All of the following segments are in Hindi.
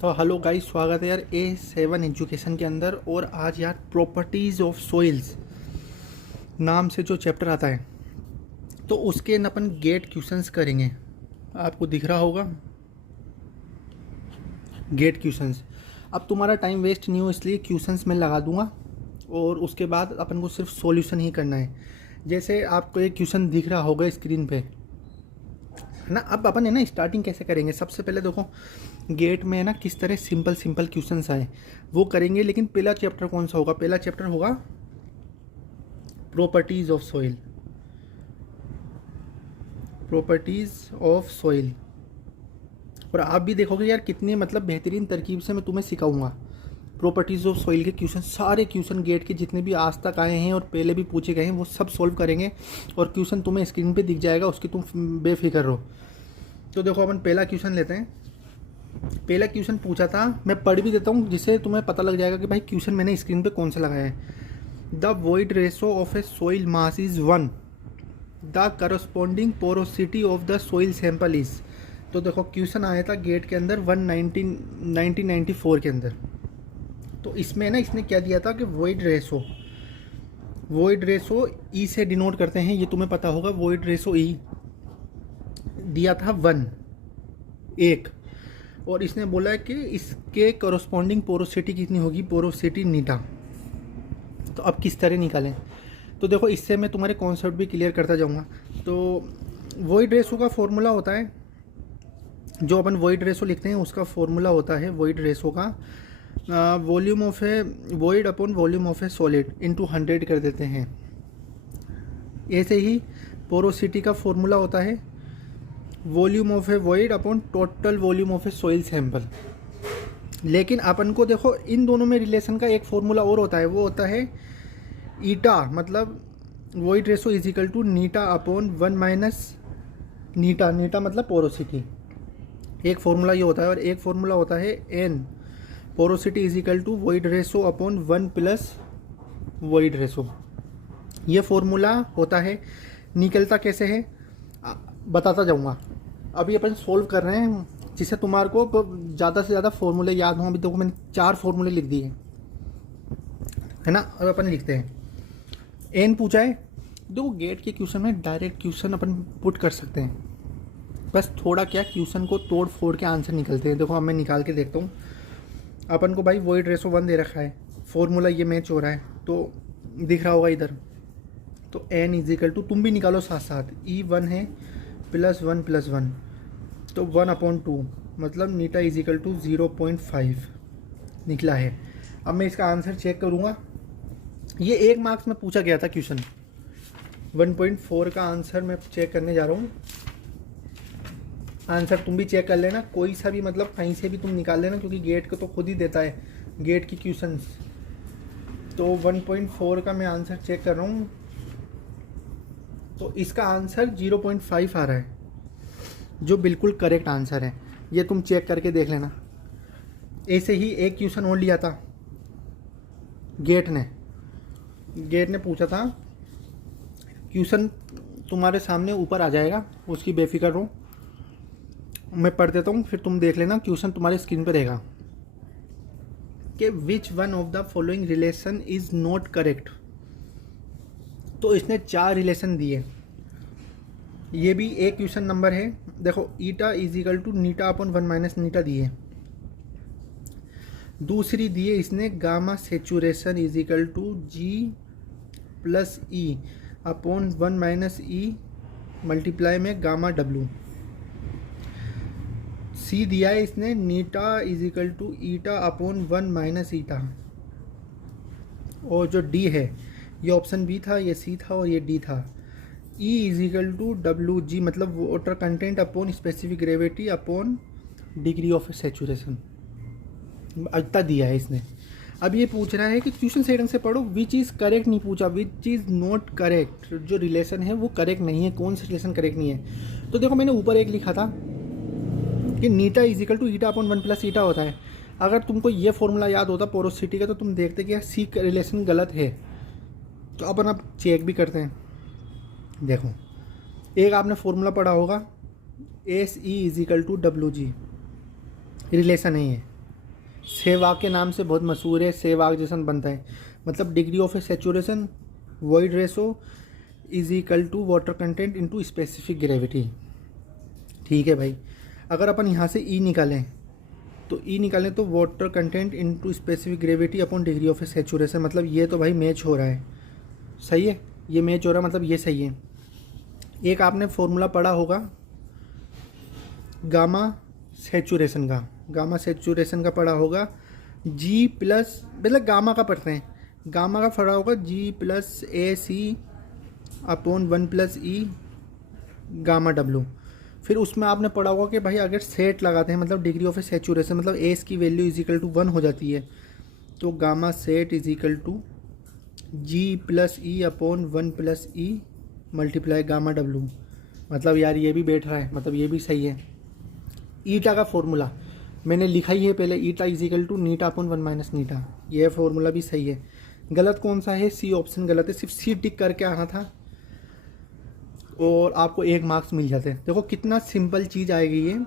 तो हेलो गाइस, स्वागत है यार A7 एजुकेशन के अंदर। और आज यार प्रॉपर्टीज़ ऑफ सॉइल्स नाम से जो चैप्टर आता है तो उसके अपन गेट क्वेश्चंस करेंगे। आपको दिख रहा होगा गेट क्वेश्चंस। अब तुम्हारा टाइम वेस्ट नहीं हो इसलिए क्वेश्चंस मैं लगा दूंगा और उसके बाद अपन को सिर्फ सॉल्यूशन ही करना है। जैसे आपको एक क्वेश्चन दिख रहा होगा स्क्रीन पे, है ना। अब अपन है ना स्टार्टिंग कैसे करेंगे, सबसे पहले देखो गेट में है ना किस तरह सिंपल सिंपल क्वेश्चंस आए वो करेंगे। लेकिन पहला चैप्टर कौन सा होगा? पहला चैप्टर होगा properties of soil. Properties of soil. और आप भी देखोगे यार कितनी मतलब बेहतरीन तरकीब से मैं तुम्हें सिखाऊंगा। प्रॉपर्टीज ऑफ सॉइल के क्वेश्चन, सारे क्वेश्चन गेट के जितने भी आज तक आए हैं और पहले भी पूछे गए हैं वो सब सॉल्व करेंगे। और क्वेश्चन तुम्हें स्क्रीन पे दिख जाएगा, उसकी तुम बेफिक्र रहो। तो देखो अपन पहला क्वेश्चन लेते हैं। पहला क्वेश्चन पूछा था, मैं पढ़ भी देता हूँ जिससे तुम्हें पता लग जाएगा कि भाई क्वेश्चन मैंने स्क्रीन पे कौन सा लगाया है। The void ratio of a soil mass is 1। The corresponding porosity of the soil sample is. तो देखो क्वेश्चन आया था गेट के अंदर 1994 के अंदर। तो इसमें ना इसने क्या दिया था कि वॉइड रेशो ई से डिनोट करते हैं, ये तुम्हें पता होगा। वॉइड रेशो ई दिया था 1। और इसने बोला है कि इसके कॉरस्पॉन्डिंग पोरोसिटी कितनी होगी? पोरोसिटी नीटा। तो अब किस तरह निकालें? तो देखो इससे मैं तुम्हारे कॉन्सेप्ट भी क्लियर करता जाऊंगा। तो वॉइड रेशो का फॉर्मूला होता है, जो अपन वॉइड रेशो लिखते हैं उसका फॉर्मूला होता है वॉइड रेशो का volume of a void upon volume of a solid into 100 कर देते हैं। ऐसे ही पोरोसिटी का फॉर्मूला होता है volume of a void upon total volume of A soil sample. लेकिन अपन को देखो इन दोनों में रिलेशन का एक फॉर्मूला और होता है, वो होता है ईटा, मतलब void ratio is equal to नीटा अपॉन 1 माइनस नीटा। नीटा मतलब पोरोसिटी। एक फॉर्मूला ये होता है। और एक फॉर्मूला होता है N, porosity is equal to void ratio upon 1 plus void ratio. ये फॉर्मूला होता है। निकलता कैसे है बताता जाऊंगा। अभी अपन सोल्व कर रहे हैं जिससे तुम्हारे को ज़्यादा से ज़्यादा फॉर्मूले याद हों। अभी देखो मैंने 4 फॉर्मूले लिख दिए, है ना। अब अपन लिखते हैं एन पूछा है। देखो गेट के क्वेश्चन में डायरेक्ट क्वेश्चन अपन पुट कर सकते हैं, बस थोड़ा क्या क्वेश्चन को तोड़ फोड़ के आंसर निकलते हैं। देखो अब मैं निकाल के देखता हूँ। अपन को भाई वॉइड रेशो 1 दे रखा है, फॉर्मूला ये मैच हो रहा है तो दिख रहा होगा इधर। तो एन इज इक्वल टू, तुम भी निकालो साथ साथ, E1 है प्लस 1 प्लस 1 तो 1/2, मतलब नीटा इज इक्वल टू 0.5 निकला है। अब मैं इसका आंसर चेक करूँगा। ये 1 मार्क्स में पूछा गया था क्वेश्चन। 1.4 का आंसर मैं चेक करने जा रहा हूँ। आंसर तुम भी चेक कर लेना, कोई सा भी मतलब कहीं से भी तुम निकाल लेना, क्योंकि गेट को तो खुद ही देता है गेट की क्वेश्चंस। तो 1.4 का मैं आंसर चेक कर रहा हूँ। तो इसका आंसर 0.5 आ रहा है, जो बिल्कुल करेक्ट आंसर है। ये तुम चेक करके देख लेना। ऐसे ही एक क्वेश्चन और लिया था गेट ने पूछा था। क्वेश्चन तुम्हारे सामने ऊपर आ जाएगा, उसकी बेफिक्र हो। मैं पढ़ देता हूँ फिर तुम देख लेना। क्वेश्चन तुम्हारे स्क्रीन पर रहेगा कि which one of the following relation is not correct. तो इसने 4 रिलेशन दिए। ये भी एक क्वेश्चन नंबर है। देखो ईटा इज इक्वल टू नीटा अपॉन 1 माइनस नीटा दिए। दूसरी दिए इसने gamma saturation is equal to G plus E upon 1 minus E multiply में गामा W। सी दिया है इसने नीटा is equal to eta upon 1 minus eta. और जो डी है ये ऑप्शन बी था, ये सी था और ये डी था। E is equal to WG मतलब water content upon specific gravity upon degree of saturation. इतना दिया है इसने। अब ये पूछ रहा है कि क्वेश्चन सही ढंग से पढ़ो। विच इज़ करेक्ट नहीं पूछा, विच इज़ नॉट करेक्ट। जो रिलेशन है वो करेक्ट नहीं है, कौन सा रिलेशन करेक्ट नहीं है। तो देखो मैंने ऊपर एक लिखा था कि नीटा is equal to eta upon 1 plus eta होता है। अगर तुमको ये फॉर्मूला याद होता पोरोसिटी का तो तुम देखते कि सी का रिलेशन गलत है। तो अपन अब चेक भी करते हैं। देखो एक आपने फॉर्मूला पढ़ा होगा, S E is equal to W G, relation है ये। सेवाग के नाम से बहुत मशहूर है, सेवाग जैसा बनता है। मतलब degree of saturation void ratio is equal to water content into specific gravity. ठीक है भाई, अगर अपन यहाँ से ई निकालें तो water content into specific gravity upon degree of saturation, मतलब ये तो भाई मैच हो रहा है। सही है, ये मैच हो रहा है, मतलब ये सही है। एक आपने फॉर्मूला पढ़ा होगा गामा सेचुरेशन का पढ़ा होगा, जी प्लस, मतलब गामा का पढ़ते हैं, गामा का पढ़ा होगा G plus A C upon 1 plus E gamma W. फिर उसमें आपने पढ़ा होगा कि भाई अगर सेट लगाते हैं, मतलब डिग्री ऑफ सेचुरेशन, मतलब एस की वैल्यू इज इक्वल टू 1 हो जाती है, तो gamma sat is equal to G plus E upon 1 plus E multiply gamma W. मतलब यार ये भी बैठ रहा है, मतलब ये भी सही है। ईटा का फॉर्मूला मैंने लिखा ही है पहले, ईटा इज इक्वल टू नीटा अपॉन 1 माइनस नीटा, ये फॉर्मूला भी सही है। गलत कौन सा है? सी ऑप्शन गलत है, सिर्फ सी टिक करके आना था और आपको 1 मार्क्स मिल जाते हैं। देखो कितना सिंपल चीज़ आएगी ये,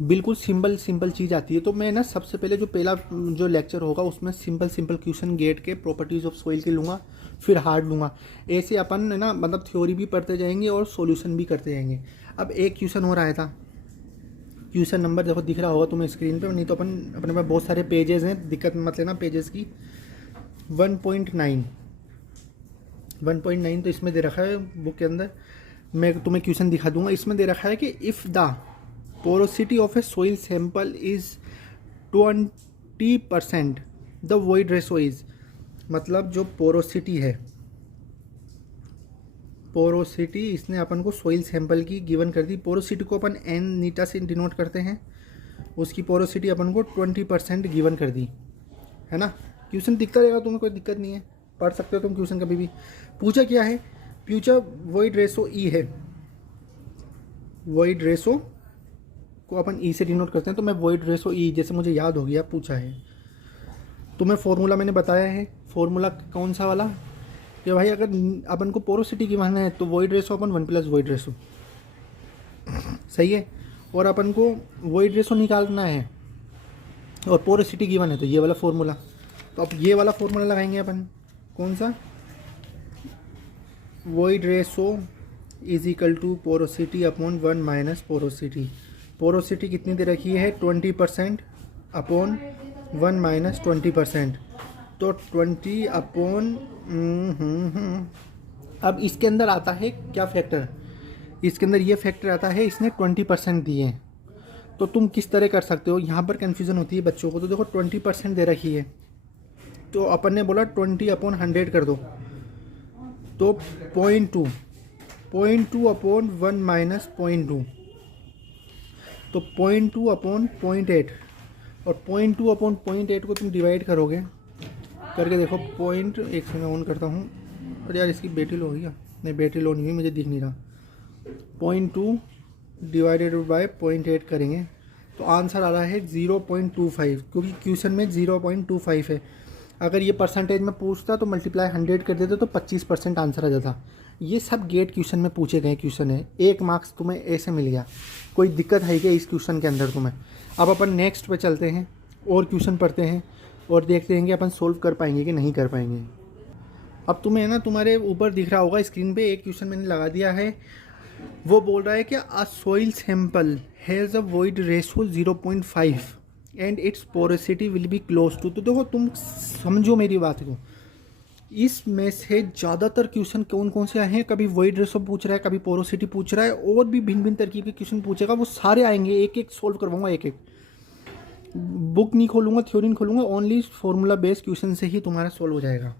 बिल्कुल सिंपल चीज़ आती है। तो मैं ना सबसे पहले पहला जो लेक्चर होगा उसमें सिंपल क्वेश्चन गेट के प्रॉपर्टीज़ ऑफ सॉइल के लूँगा, फिर हार्ड लूँगा। ऐसे अपन ना मतलब थ्योरी भी पढ़ते जाएंगे और सॉल्यूशन भी करते जाएंगे। अब एक क्वेश्चन हो रहा था, क्वेश्चन नंबर देखो दिख रहा होगा तुम्हें स्क्रीन पे, नहीं तो अपने पास बहुत सारे पेजेस हैं, दिक्कत मत लेना पेजेस की। 1.9 तो इसमें दे रखा है बुक के अंदर, मैं तुम्हें क्वेश्चन दिखा दूंगा। इसमें दे रखा है कि if the porosity of a soil sample is 20% the void ratio is, मतलब जो पोरोसिटी है, पोरोसिटी इसने अपन को सोइल सैंपल की गिवन कर दी। पोरोसिटी को अपन एन नीटा से डिनोट करते हैं, उसकी पोरोसिटी अपन को 20% गिवन कर दी है ना। क्वेश्चन दिखता रहेगा तुम्हें, कोई दिक्कत नहीं है, पढ़ सकते हो तुम क्वेश्चन कभी भी। पूछा क्या है? पूछा वॉइड रेशो ई है, वॉइड रेशो को अपन ई से डिनोट करते हैं, तो मैं वॉइड रेशो ई जैसे मुझे याद हो गया पूछा है। तुम्हें फॉर्मूला मैंने बताया है, फॉर्मूला कौन सा वाला कि भाई अगर अपन को पोरोसिटी की मानना है तो वॉइड रेशो अपन 1 प्लस वॉइड रेशो, सही है। और अपन को वॉइड रेशो निकालना है और पोरोसिटी गिवन है, तो ये वाला फॉर्मूला। तो अब ये वाला फॉर्मूला लगाएंगे अपन, कौन सा? Void ratio is equal to porosity upon 1 minus porosity. Porosity कितनी दे रखी है? 20% अपॉन 1 माइनस 20%, तो 20 अपॉन अब इसके अंदर आता है क्या फैक्टर? इसके अंदर ये फैक्टर आता है, इसने 20% दिए हैं। तो तुम किस तरह कर सकते हो, यहाँ पर कन्फ्यूज़न होती है बच्चों को। तो देखो 20% दे रखी है, तो अपन ने बोला 20 अपॉन 100 कर दो, तो 0.2 अपॉन 1 माइनस 0.2, तो 0.2 अपॉन 0.8, और 0.2 अपॉन 0.8 को तुम डिवाइड करोगे करके देखो, पॉइंट, एक से मैं ऑन करता हूँ। अरे यार इसकी बैटरी लो हो गया, नहीं बैटरी लो नहीं हुई, मुझे दिख नहीं रहा। 0.2 डिवाइडेड बाय 0.8 करेंगे तो आंसर आ रहा है 0.25, क्योंकि क्वेश्चन में 0.25 है। अगर ये परसेंटेज में पूछता तो मल्टीप्लाई 100 कर देते तो 25% आंसर आ जाता। ये सब गेट क्वेश्चन में पूछे गए क्वेश्चन है, 1 मार्क्स तुम्हें ऐसे मिल गया। कोई दिक्कत है क्या इस क्वेश्चन के अंदर तुम्हें? अब अपन नेक्स्ट पे चलते हैं और क्वेश्चन पढ़ते हैं और देखते हैं कि अपन सोल्व कर पाएंगे कि नहीं कर पाएंगे। अब तुम्हें ना तुम्हारे ऊपर दिख रहा होगा स्क्रीन पे एक क्वेश्चन मैंने लगा दिया है, वो बोल रहा है कि a soil sample has a void ratio 0.5 and its porosity will be close to. तो देखो तुम समझो मेरी बात को, इसमें से ज़्यादातर क्वेश्चन कौन कौन से आए हैं? कभी वॉइड रेशो पूछ रहा है, कभी पोरोसिटी पूछ रहा है, और भी भिन्न भिन्न तरकीब के क्वेश्चन पूछेगा, वो सारे आएंगे, एक एक सोल्व करवाऊंगा, एक एक। बुक नहीं खोलूँगा, थ्योरी नहीं खोलूँगा, ओनली फार्मूला बेस्ड क्वेश्चन से ही तुम्हारा सोल्व हो जाएगा।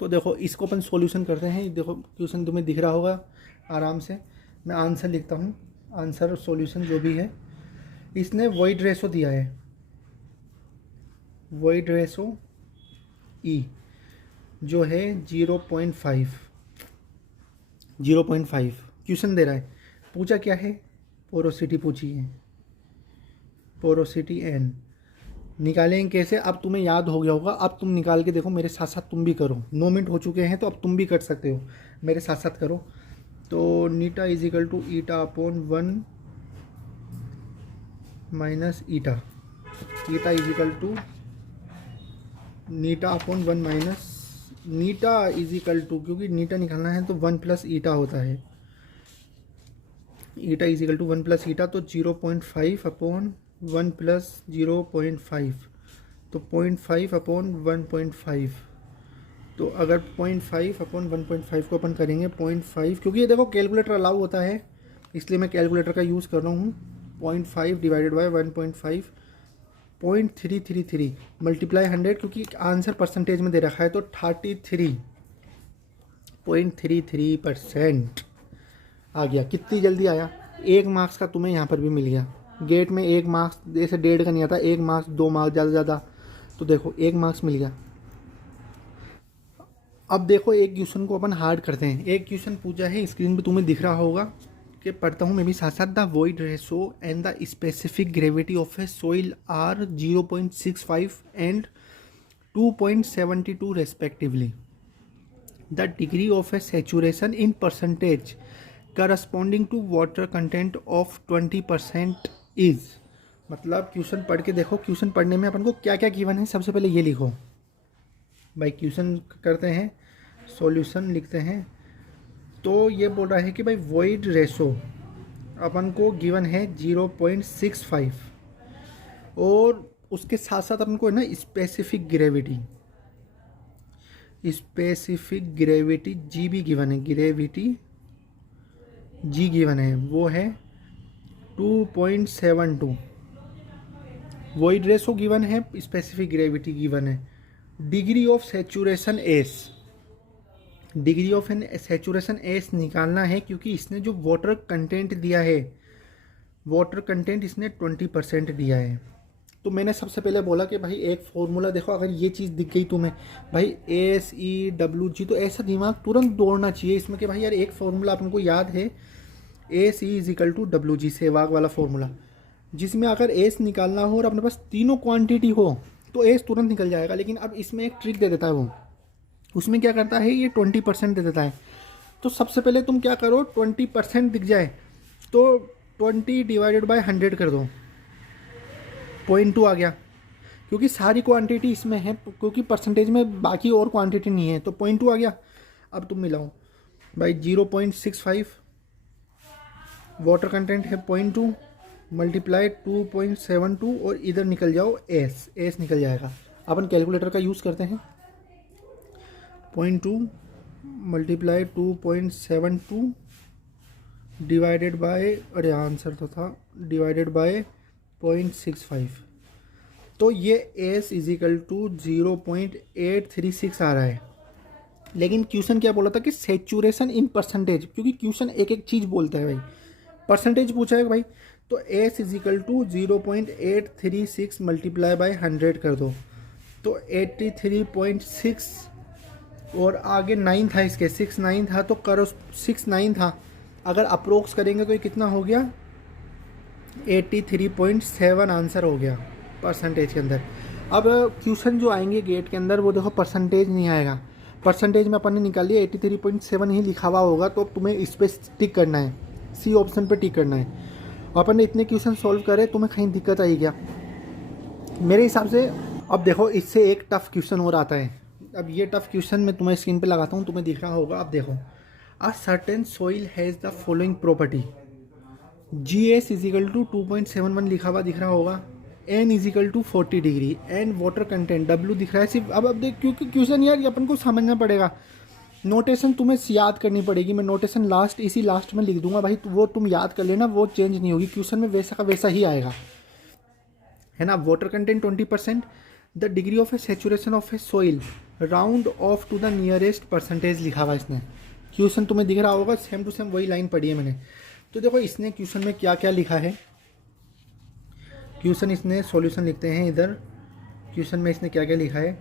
तो देखो इसको अपन सॉल्यूशन करते हैं। देखो क्वेश्चन तुम्हें दिख रहा होगा आराम से, मैं आंसर लिखता हूँ, आंसर और सॉल्यूशन जो भी है। इसने वॉइड रेशो दिया है, वॉइड रेशो ई जो है 0.5 क्वेश्चन दे रहा है। पूछा क्या है? पोरोसिटी पूछी है, पोरोसिटी एन। निकालेंगे कैसे? अब तुम्हें याद हो गया होगा, अब तुम निकाल के देखो, मेरे साथ साथ तुम भी करो। 9 मिनट हो चुके हैं तो अब तुम भी कर सकते हो, मेरे साथ साथ करो। तो नीटा is equal to eta upon 1 minus eta, eta is equal to नीटा अपॉन 1 माइनस नीटा इज इक्वल टू, क्योंकि नीटा निकालना है तो 1 प्लस ईटा होता है, eta is equal to 1 plus eta, तो 0.5 अपॉन 1 प्लस 0.5, तो 0.5 अपॉन 1.5। तो अगर 0.5 अपॉन 1.5 को अपन करेंगे 0.5, क्योंकि ये देखो कैलकुलेटर अलाउ होता है इसलिए मैं कैलकुलेटर का यूज़ कर रहा हूँ। 0.5 डिवाइडेड बाय 1.5, 0.333 मल्टीप्लाई 100, क्योंकि आंसर परसेंटेज में दे रखा है तो 33.33% आ गया। कितनी जल्दी आया, 1 मार्क्स का तुम्हें यहाँ पर भी मिल गया। गेट में 1 मार्क्स जैसे 1.5 का नहीं आता, 1 मार्क्स 2 मार्क्स ज़्यादा ज़्यादा, तो देखो 1 मार्क्स मिल गया। अब देखो एक क्वेश्चन को अपन हार्ड करते हैं। एक क्वेश्चन पूछा है, स्क्रीन पे तुम्हें दिख रहा होगा कि पढ़ता हूँ मैं भी साथ साथ। The void ratio and the specific gravity of a soil are 0.65 and 2.72 respectively. The degree of a saturation in percentage corresponding to water content of 20% is. मतलब क्वेश्चन पढ़ के देखो, क्वेश्चन पढ़ने में अपन को क्या क्या गिवन है सबसे पहले ये लिखो भाई। क्वेश्चन करते हैं, सॉल्यूशन लिखते हैं। तो ये बोल रहा है कि भाई वॉइड रेशो अपन को गिवन है 0.65 और उसके साथ साथ अपन को है ना स्पेसिफिक ग्रेविटी जी भी गिवन है, ग्रेविटी जी गिवन है, वो है 2.72। वॉइड रेशो गिवन है, स्पेसिफिक ग्रेविटी गिवन है। Degree of saturation S, degree of saturation S निकालना है, क्योंकि इसने जो वाटर कंटेंट दिया है, वाटर कंटेंट इसने 20% दिया है। तो मैंने सबसे पहले बोला कि भाई एक फॉर्मूला देखो, अगर ये चीज़ दिख गई तुम्हें भाई SEWG, तो ऐसा दिमाग तुरंत दौड़ना चाहिए इसमें कि भाई यार एक फॉर्मूला अपन को याद है, AC is equal to WG, Sehwag वाला फॉर्मूला, जिसमें अगर एस निकालना हो और अपने पास तीनों क्वांटिटी हो तो एस तुरंत निकल जाएगा। लेकिन अब इसमें एक ट्रिक दे देता है वो, उसमें क्या करता है, ये 20% दे देता है। तो सबसे पहले तुम क्या करो, 20% दिख जाए तो 20 डिवाइडेड बाय 100 कर दो, 0.2 आ गया, क्योंकि सारी क्वांटिटी इसमें है, क्योंकि परसेंटेज में बाकी और क्वांटिटी नहीं है, तो 0.2 आ गया। अब तुम मिलाओ भाई, 0.65 वाटर कंटेंट है 0.2 मल्टीप्लाई 2.72 और इधर निकल जाओ एस निकल जाएगा। अपन कैलकुलेटर का यूज़ करते हैं। 0.2 मल्टीप्लाई 2.72 डिवाइडेड बाय, अरे आंसर तो था डिवाइडेड बाय 0.65, तो ये एस इज इक्वल टू 0.836 आ रहा है। लेकिन क्वेश्चन क्या बोला था कि सेचुरेशन इन परसेंटेज, क्योंकि क्वेश्चन एक एक चीज़ बोलता है भाई, परसेंटेज पूछा है भाई, तो S is equal to 0.836 multiply by 100 कर दो, तो 83.6 और आगे 9 था, इसके 69 था, तो करो 69 था, अगर अप्रोक्स करेंगे तो ये कितना हो गया, 83.7 आंसर हो गया परसेंटेज के अंदर। अब क्वेश्चन जो आएंगे गेट के अंदर वो देखो परसेंटेज नहीं आएगा, परसेंटेज में अपन ने निकाल लिया 83.7 ही लिखा हुआ होगा, तो तुम्हें इस पर टिक करना है, सी ऑप्शन पे टिक करना है। अपन ने इतने क्वेश्चन सॉल्व करे, तुम्हें कहीं दिक्कत आई क्या मेरे हिसाब से। अब देखो इससे एक टफ क्वेश्चन और आता है। अब ये टफ क्वेश्चन मैं तुम्हें स्क्रीन पे लगाता हूँ, तुम्हें दिख रहा होगा। अब देखो, a certain soil has the following property, GS is equal to 2.71 लिखा हुआ दिख रहा होगा, N is equal to 40 degree, and water content W दिख रहा है सिर्फ। अब देख, क्योंकि क्वेश्चन यार अपन को समझना पड़ेगा, नोटेशन तुम्हें याद करनी पड़ेगी। मैं नोटेशन इसी लास्ट में लिख दूंगा भाई, वो तुम याद कर लेना, वो चेंज नहीं होगी, क्वेश्चन में वैसा का वैसा ही आएगा, है ना। Water content 20%, the degree of a saturation of a soil round off to the nearest percentage लिखा हुआ इसने। क्वेश्चन तुम्हें दिख रहा होगा, सेम टू सेम वही लाइन पढ़ी है मैंने। तो देखो इसने क्वेश्चन में क्या क्या लिखा है, क्वेश्चन इसने सॉल्यूशन लिखते हैं इधर। क्वेश्चन में इसने क्या क्या लिखा है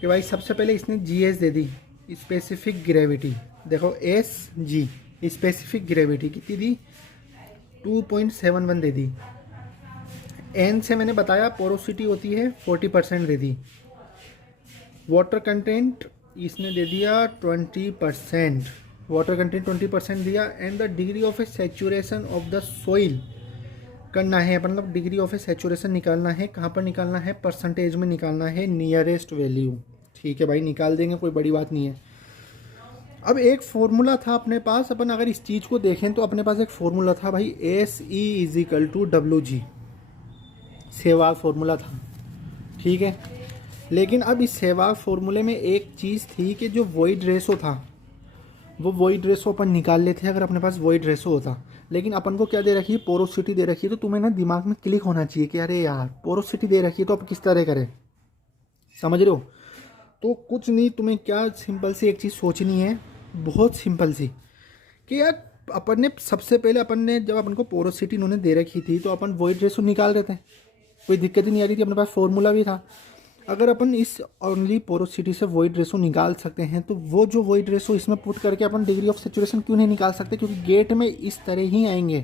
कि भाई सबसे पहले इसने GS दे दी, स्पेसिफिक ग्रेविटी, देखो SG स्पेसिफिक ग्रेविटी कितनी दी, 2.71 दे दी। N से मैंने बताया पोरोसिटी होती है 40% दे दी। वाटर कंटेंट इसने दे दिया 20%, वाटर कंटेंट 20% दिया। And the degree of a saturation of the soil करना है अपन लोग, डिग्री ऑफ सैचुरेशन निकालना है। कहाँ पर निकालना है? परसेंटेज में निकालना है, नियरेस्ट वैल्यू। ठीक है भाई, निकाल देंगे, कोई बड़ी बात नहीं है। अब एक फॉर्मूला था अपने पास, अपन अगर इस चीज़ को देखें तो अपने पास एक फॉर्मूला था भाई, S E is equal to W G, Sehwag formula था। ठीक है, लेकिन अब इस सहवाग फॉर्मूले में एक चीज़ थी कि जो वॉइड रेशो था, वो वॉइड रेशो अपन निकाल लेते हैं अगर अपने पास वॉइड रेशो होता। लेकिन अपन को क्या दे रखी है? पोरोसिटी दे रखी है। तो तुम्हें ना दिमाग में क्लिक होना चाहिए कि अरे यार पोरोसिटी दे रखी है तो अब किस तरह करें, समझ रहे हो? तो कुछ नहीं, तुम्हें क्या सिंपल सी एक चीज़ सोचनी है, बहुत सिंपल सी, कि यार अपन ने सबसे पहले जब अपन को पोरोसिटी उन्होंने दे रखी थी तो अपन वॉइड रेशो निकाल रहे थे, कोई दिक्कत ही नहीं आ रही थी, अपने पास फॉर्मूला भी था। अगर अपन इस ओनली पोरोसिटी से वॉइड रेशो निकाल सकते हैं तो वो जो वॉइड रेशो इसमें पुट करके अपन डिग्री ऑफ सैचुरेशन क्यों नहीं निकाल सकते? क्योंकि गेट में इस तरह ही आएंगे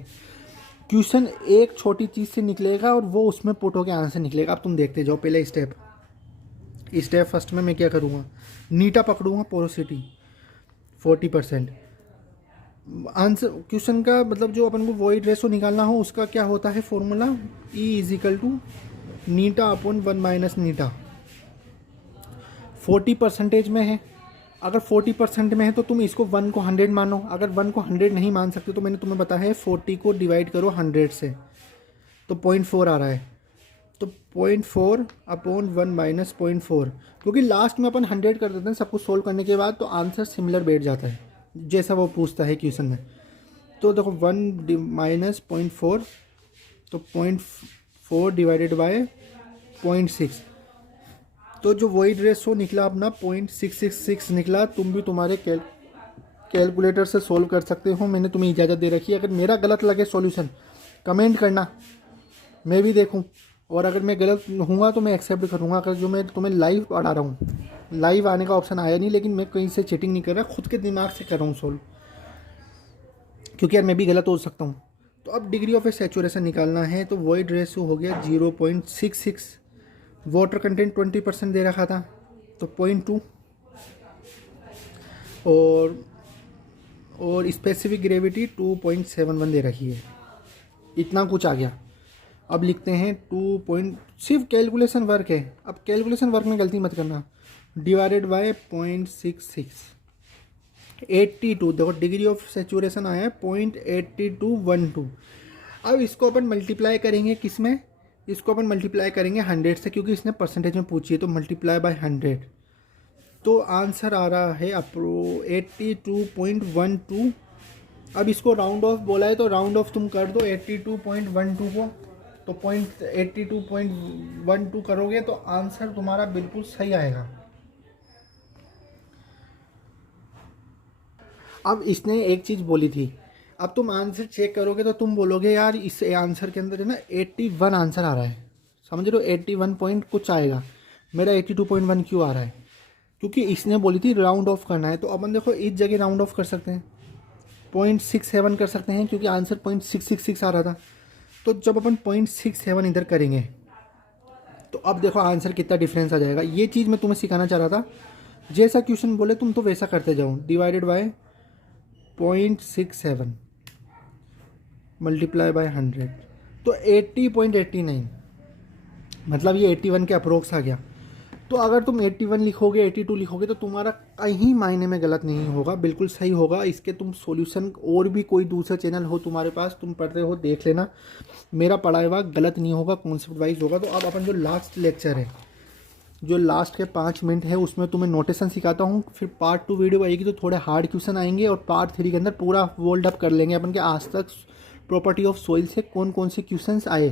क्वेश्चन, एक छोटी चीज़ से निकलेगा और वो उसमें पुट होकर आंसर निकलेगा। अब तुम देखते जाओ, पहले स्टेप फर्स्ट में मैं क्या करूँगा, नीटा पकड़ूंगा, पोरोसिटी 40%। आंसर क्वेश्चन का मतलब जो अपन को वॉइड रेशो निकालना हो उसका क्या होता है formula, E is equal to नीटा अपॉन 1 माइनस नीटा। 40% में है, अगर 40% में है तो तुम इसको 1 को 100 मानो। अगर 1 को 100 नहीं मान सकते तो मैंने तुम्हें बताया है 40 को डिवाइड करो 100 से, तो 0.4 आ रहा है। तो 0.4 अपॉन 1 माइनस 0.4, क्योंकि लास्ट में अपन 100 कर देते हैं सब कुछ सोल्व करने के बाद, तो आंसर सिमिलर बैठ जाता है जैसा वो पूछता है क्वेश्चन में। तो देखो 1 माइनस 0.4, तो 0.4 डिवाइडेड बाय 0.6, तो जो वॉइड रेशो निकला अपना 0.666 निकला। तुम भी तुम्हारे कैलकुलेटर से सोल्व कर सकते हो, मैंने तुम्हें इजाज़त दे रखी है। अगर मेरा गलत लगे सॉल्यूशन कमेंट करना, मैं भी देखूं, और अगर मैं गलत हूँगा तो मैं एक्सेप्ट करूँगा। अगर जो मैं तुम्हें लाइव पढ़ा रहा हूँ, लाइव आने का ऑप्शन आया नहीं, लेकिन मैं कहीं से चीटिंग नहीं कर रहा, खुद के दिमाग से कर रहा हूँ सोल्व, क्योंकि यार मैं भी गलत हो सकता हूँ। तो अब डिग्री ऑफ सैचुरेशन निकालना है, तो वॉइड रेशो हो गया 0.66, वाटर कंटेंट 20% दे रखा था तो 0.2, और स्पेसिफिक ग्रेविटी 2.71 दे रखी है। इतना कुछ आ गया। अब लिखते हैं 2 सिर्फ कैलकुलेशन वर्क है, अब कैलकुलेशन वर्क में गलती मत करना, डिवाइडेड बाय 0.66, 82। देखो डिग्री ऑफ सैचुरेशन आया है 0.8212। अब इसको अपन मल्टीप्लाई करेंगे किस में? इसको अपन मल्टीप्लाई करेंगे 100 से, क्योंकि इसने परसेंटेज में पूछी है, तो मल्टीप्लाई बाय 100, तो आंसर आ रहा है 82.12। अब इसको राउंड ऑफ बोला है तो राउंड ऑफ तुम कर दो 82.12 को, तो 82.12 करोगे तो आंसर तुम्हारा बिल्कुल सही आएगा। अब इसने एक चीज़ बोली थी, अब तुम आंसर चेक करोगे तो तुम बोलोगे यार इस आंसर के अंदर है ना 81 आंसर आ रहा है, समझ रहे हो? 81 पॉइंट कुछ आएगा, मेरा 82.1 क्यों आ रहा है? क्योंकि इसने बोली थी राउंड ऑफ करना है। तो अपन देखो इस जगह राउंड ऑफ कर सकते हैं, 0.67 कर सकते हैं, क्योंकि आंसर 0.666 आ रहा था। तो जब अपन 0.67 इधर करेंगे तो अब देखो आंसर कितना डिफरेंस आ जाएगा। ये चीज़ मैं तुम्हें सिखाना चाह रहा था, जैसा क्वेश्चन बोले तुम तो वैसा करते जाओ। डिवाइडेड बाय 0.67 मल्टीप्लाई बाय 100, तो 80.89, मतलब ये 81 के अप्रोक्स आ गया। तो अगर तुम 81 लिखोगे 82 लिखोगे तो तुम्हारा कहीं मायने में गलत नहीं होगा, बिल्कुल सही होगा। इसके तुम सॉल्यूशन और भी कोई दूसरा चैनल हो तुम्हारे पास, तुम पढ़ रहे हो, देख लेना, मेरा पढ़ाया हुआ गलत नहीं होगा, कॉन्सेप्ट वाइज होगा। तो अब अपन जो लास्ट लेक्चर है, जो लास्ट के 5 मिनट है, उसमें तुम्हें नोटेशन सिखाता हूँ। फिर पार्ट 2 वीडियो आएगी तो थोड़े हार्ड क्वेश्चन आएंगे, और पार्ट 3 के अंदर पूरा वर्ल्ड अप कर लेंगे अपन के आज तक प्रॉपर्टी ऑफ सॉइल से कौन कौन से क्वेश्चंस आए।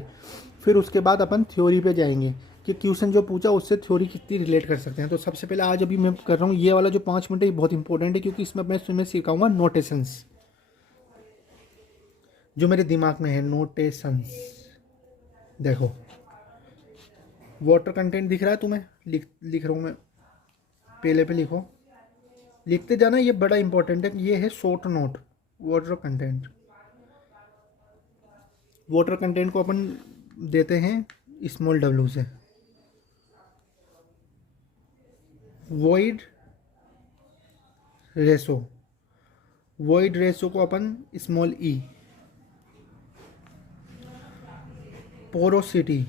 फिर उसके बाद अपन थ्योरी पे जाएंगे कि क्वेश्चन जो पूछा उससे थ्योरी कितनी रिलेट कर सकते हैं। तो सबसे पहले आज अभी मैं कर रहा हूँ ये वाला जो 5 मिनट है, ये बहुत इंपॉर्टेंट है, क्योंकि इसमें मैं तुम्हें सिखाऊंगा नोटेशंस जो मेरे दिमाग में है। नोटेशंस देखो, वाटर कंटेंट दिख रहा है तुम्हें, लिख रहा हूँ मैं, पहले पे लिखो, लिखते जाना, ये बड़ा इंपॉर्टेंट है। ये है short note, water content. Water content को अपन देते हैं स्मॉल w से। वॉइड रेशो, वॉइड रेशो को अपन स्मॉल e। पोरोसिटी,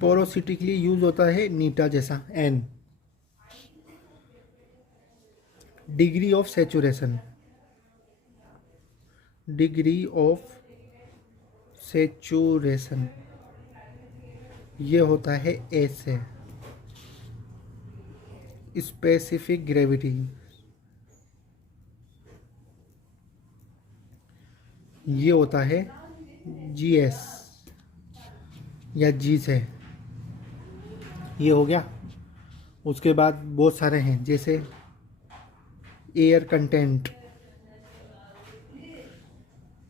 पोरोसिटी के लिए यूज होता है नीटा जैसा N. Degree of saturation, degree of saturation ये होता है ए से। स्पेसिफिक ग्रेविटी ये होता है जी एस या जी से। ये हो गया। उसके बाद बहुत सारे हैं जैसे एयर कंटेंट।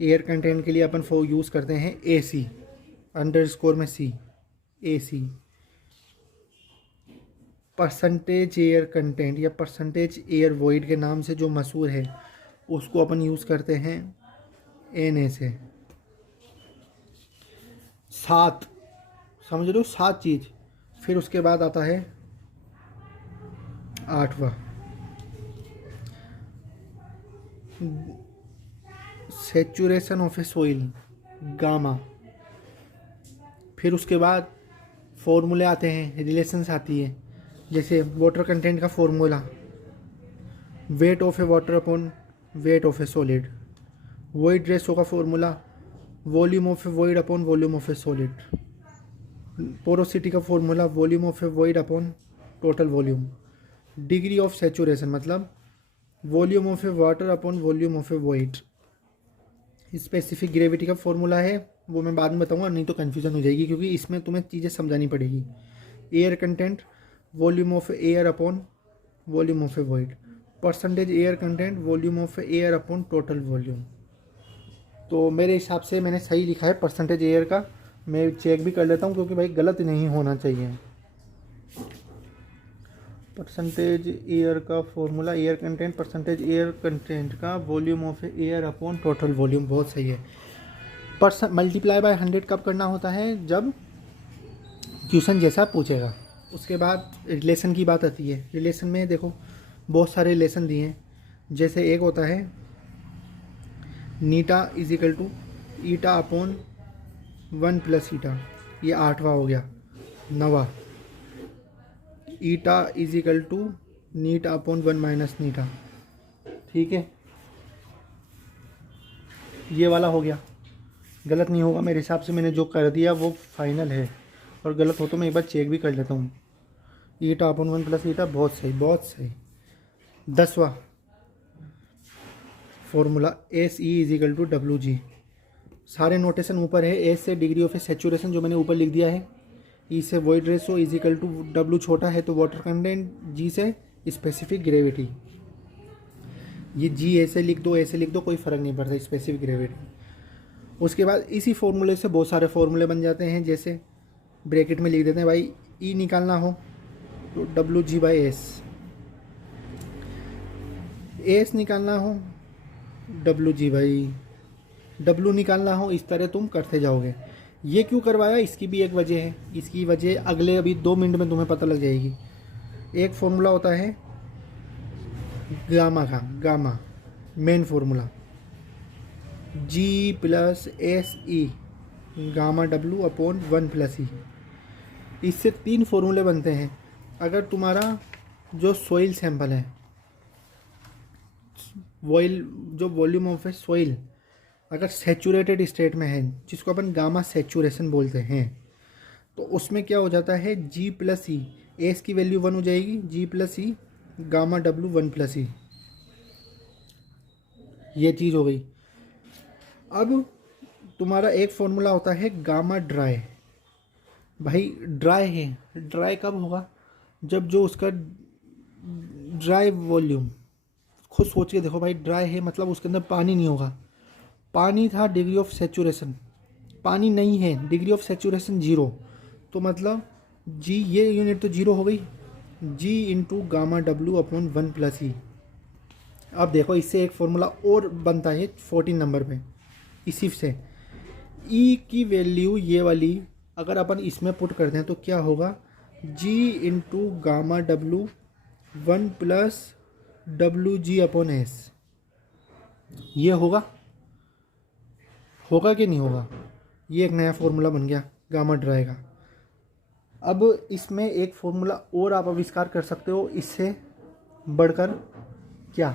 एयर कंटेंट के लिए अपन यूज़ करते हैं ए सी, अंडरस्कोर में सी, ए सी। परसेंटेज एयर कंटेंट या परसेंटेज एयर वॉइड के नाम से जो मशहूर है उसको अपन यूज़ करते हैं एन ए से। 7 समझ लो, 7 चीज़। फिर उसके बाद आता है 8वां saturation of a soil, gamma. फिर उसके बाद फॉर्मूले आते हैं, रिलेशंस आती है, जैसे वाटर कंटेंट का formula weight of a water upon weight of a solid. Void ratio का formula volume of a void upon volume of a solid. Porosity का formula volume of a void upon total volume. Degree of saturation मतलब volume of a water upon volume of a void. Specific gravity का फॉर्मूला है, वो मैं बाद में बताऊंगा, नहीं तो कन्फ्यूजन हो जाएगी क्योंकि इसमें तुम्हें चीज़ें समझानी पड़ेगी। Air content volume of air upon volume of a void. Percentage air content volume of air upon total volume. तो मेरे हिसाब से मैंने सही लिखा है परसेंटेज एयर का। मैं चेक भी कर लेता हूँ क्योंकि भाई गलत नहीं होना चाहिए। परसेंटेज एयर का formula air content, percentage air content का volume of air upon total volume, बहुत सही है। मल्टीप्लाई बाय 100 कब करना होता है? जब क्वेश्चन जैसा पूछेगा। उसके बाद रिलेशन की बात आती है। रिलेशन में देखो बहुत सारे रिलेशन दिए हैं, जैसे एक होता है नीटा is equal to eta upon 1 plus eta, ये 8वां हो गया। 9वां ईटा इज इक्वल टू नीटा अपॉन 1 माइनस नीटा, ठीक है, ये वाला हो गया। गलत नहीं होगा मेरे हिसाब से, मैंने जो कर दिया वो फाइनल है, और गलत हो तो मैं एक बार चेक भी कर लेता हूँ। ईटा अपॉन 1 प्लस ईटा, बहुत सही बहुत सही। 10वां formula S E is equal to W G. सारे नोटेशन ऊपर है। एस से डिग्री ऑफ सैचुरेशन जो मैंने ऊपर लिख दिया है, ई से void ratio is equal to W छोटा है तो वाटर कंटेंट, जी से स्पेसिफिक ग्रेविटी। ये जी ऐसे लिख दो ऐसे लिख दो कोई फ़र्क नहीं पड़ता, स्पेसिफिक ग्रेविटी। उसके बाद इसी फॉर्मूले से बहुत सारे फॉर्मूले बन जाते हैं, जैसे ब्रैकेट में लिख देते हैं भाई ई निकालना हो तो डब्ल्यू जी बाई एस निकालना हो डब्ल्यू जी बाई डब्ल्यू निकालना हो, इस तरह तुम करते जाओगे। ये क्यों करवाया, इसकी भी एक वजह है। इसकी वजह अगले अभी 2 मिनट में तुम्हें पता लग जाएगी। एक फॉर्मूला होता है गामा का, gamma main formula G plus S E gamma W upon 1 plus E. इससे 3 फॉर्मूले बनते हैं। अगर तुम्हारा जो सॉइल सैंपल है, जो वॉल्यूम ऑफ ए सॉइल अगर सैचुरेटेड स्टेट में है, जिसको अपन गामा सैचुरेशन बोलते हैं, तो उसमें क्या हो जाता है जी प्लस ई, एस की वैल्यू 1 हो जाएगी, G plus E gamma W 1 plus E, ये चीज़ हो गई। अब तुम्हारा एक फॉर्मूला होता है गामा ड्राई। भाई ड्राई है, ड्राई कब होगा? जब जो उसका ड्राई वॉल्यूम, खुद सोच के देखो भाई, ड्राई है मतलब उसके अंदर पानी नहीं होगा। पानी था डिग्री ऑफ सैचुरेशन, पानी नहीं है, डिग्री ऑफ सैचुरेशन 0, तो मतलब जी, ये यूनिट तो 0 हो गई, G into gamma W upon 1 plus E. अब देखो इससे एक फॉर्मूला और बनता है 14 नंबर पे, इसी से ई की वैल्यू ये वाली अगर अपन इसमें पुट करते हैं तो क्या होगा, G into gamma W 1 plus W G upon S. ये होगा कि नहीं होगा? ये एक नया फॉर्मूला बन गया गामा ड्राई का। अब इसमें एक फॉर्मूला और आप आविष्कार कर सकते हो, इससे बढ़कर क्या?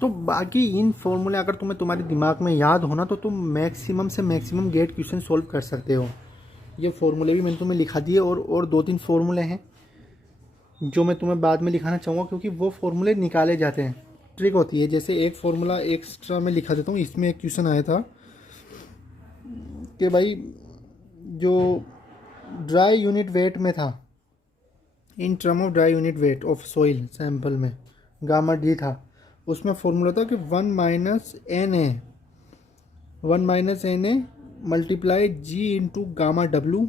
तो बाकी इन फॉर्मूले अगर तुम्हारे दिमाग में याद हो ना, तो तुम मैक्सिमम से मैक्सिमम गेट क्वेश्चन सॉल्व कर सकते हो। ये फॉर्मूले भी मैंने तुम्हें लिखा दिए, और 2-3 फॉर्मूले हैं जो मैं तुम्हें बाद में लिखाना चाहूँगा, क्योंकि वो फॉर्मूले निकाले जाते हैं, ट्रिक होती है। जैसे एक फॉर्मूला एक्स्ट्रा मैं लिखा देता हूँ। इसमें एक क्वेश्चन आया था कि भाई जो ड्राई यूनिट वेट में था, in term of dry unit weight of soil sample में गामा डी था, उसमें फॉर्मूला था कि 1 - Na multiply G into gamma W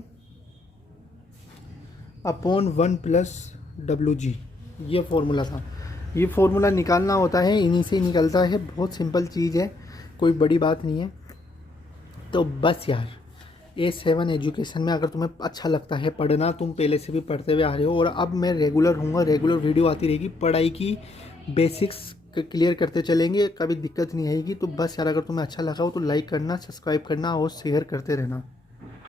upon 1 + WG। ये फार्मूला था। ये फार्मूला निकालना होता है, इन्हीं से ही निकलता है। बहुत सिंपल चीज़ है, कोई बड़ी बात नहीं है। तो बस यार, A7 एजुकेशन में अगर तुम्हें अच्छा लगता है पढ़ना, तुम पहले से भी पढ़ते हुए आ रहे हो, और अब मैं रेगुलर हूँगा, रेगुलर वीडियो आती रहेगी, पढ़ाई की बेसिक्स क्लियर करते चलेंगे, कभी दिक्कत नहीं आएगी। तो बस यार, अगर तुम्हें अच्छा लगा हो तो लाइक करना, सब्सक्राइब करना और शेयर करते रहना।